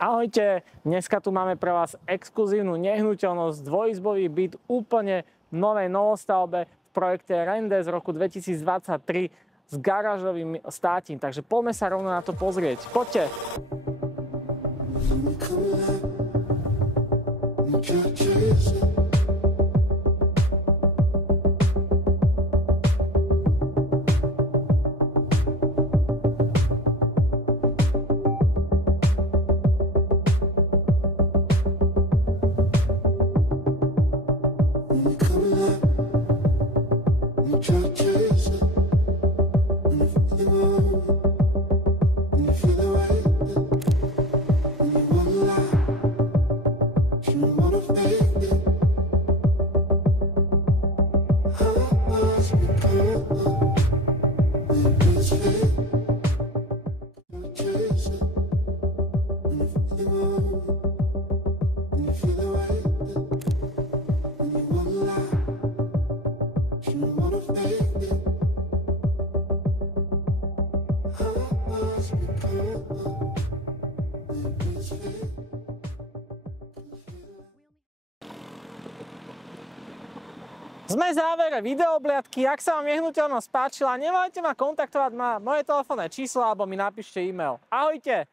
Ahojte, dneska tu máme pre vás exkluzívnu nehnuteľnosť, dvojizbový byt úplne v novej novostavbe v projekte Rende z roku 2023 s garážovým státím. Takže poďme sa rovno na to pozrieť. Poďte! Sme v závere videoobhliadky. Ak sa vám nehnuteľnosť páčila, neváhajte ma kontaktovať na moje telefónne číslo alebo mi napíšte e-mail. Ahojte!